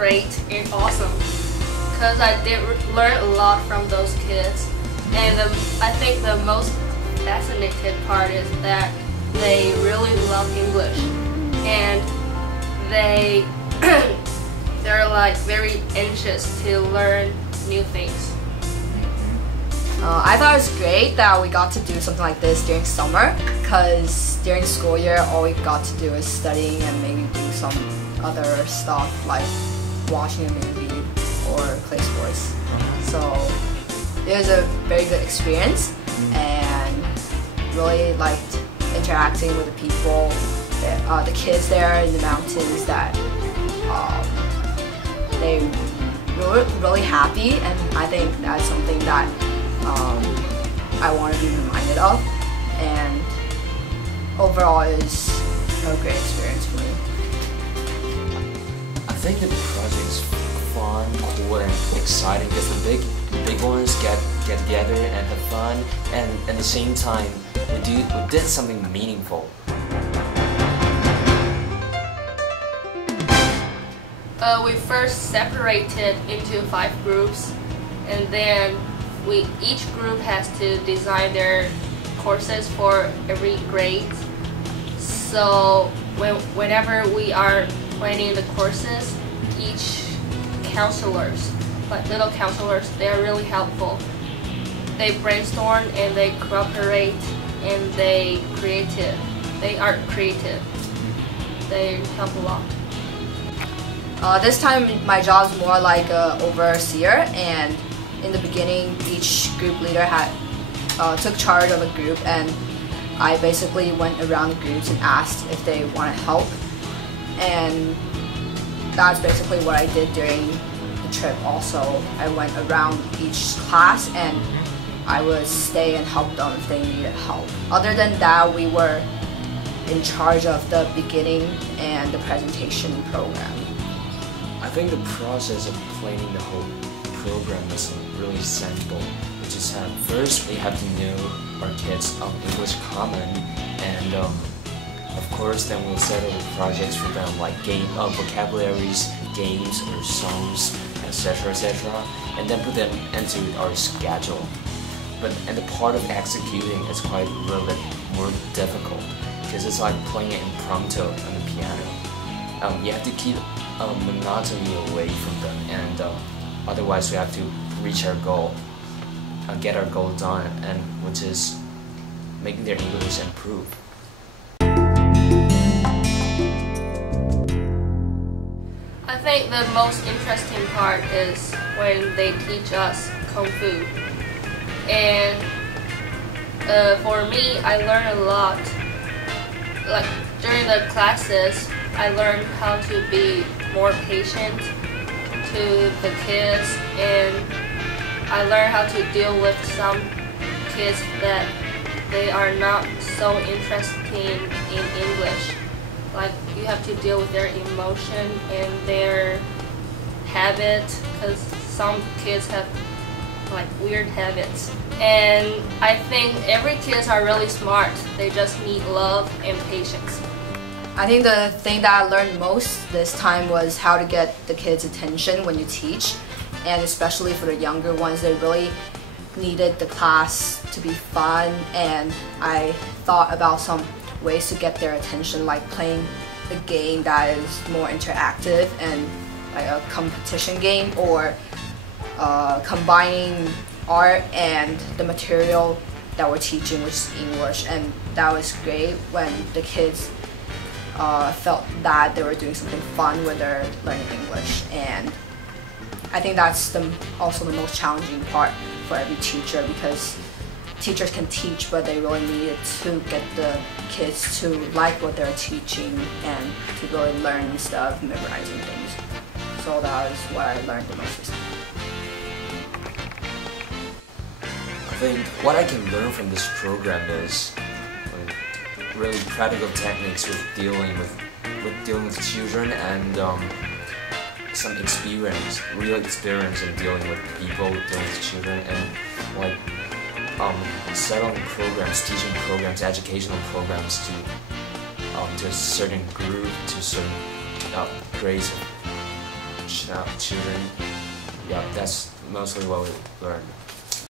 great and awesome because I did learn a lot from those kids. And I think the most fascinating part is that they really love English and they're like very anxious to learn new things. I thought it was great that we got to do something like this during summer because during school year all we got to do is studying and maybe do some other stuff like watching a movie or play sports. So it was a very good experience and really liked interacting with the people, the kids there in the mountains that they were really happy, and I think that's something that I want to be reminded of, and overall it was a great experience for me. I think the project is fun, cool, and exciting because the big ones get together and have fun, and at the same time we did something meaningful. We first separated into 5 groups, and then each group has to design their courses for every grade. So whenever we are planning the courses, each counselors, like little counselors, they are really helpful. They brainstorm and they cooperate and they are creative. They help a lot. This time my job is more like an overseer, and in the beginning each group leader took charge of a group, and I basically went around the groups and asked if they want to help, and that's basically what I did during the trip also. I went around each class and I would stay and help them if they needed help. Other than that, we were in charge of the beginning and the presentation program. I think the process of planning the whole program is really simple. We just first we have to know our kids' English common, and of course then we'll set up projects for them like vocabularies, games or songs, etc., and then put them into our schedule. And the part of executing is quite a little bit more difficult because it's like playing an impromptu on the piano. You have to keep monotony away from them, and otherwise we have to reach our goal, get our goal done, and which is making their English improve. I think the most interesting part is when they teach us Kung Fu. And for me, I learned a lot. Like during the classes, I learned how to be more patient to the kids, and I learned how to deal with some kids that they are not so interested in English. Like you have to deal with their emotion and their habits, because some kids have like weird habits. And I think every kids are really smart. They just need love and patience. I think the thing that I learned most this time was how to get the kids' attention when you teach, and especially for the younger ones, they really needed the class to be fun, and I thought about some ways to get their attention, like playing a game that is more interactive and like a competition game, or combining art and the material that we're teaching, which is English. And that was great when the kids felt that they were doing something fun when they're learning English. And I think that's also the most challenging part for every teacher, because teachers can teach, but they really needed to get the kids to like what they're teaching and to really learn instead of memorizing things. So that was what I learned the most this time. I think what I can learn from this program is really practical techniques with dealing with children, and some real experience in dealing with people, dealing with children, and like settling programs, teaching programs, educational programs to a certain group, to certain grades of children. Yeah, that's mostly what we learned.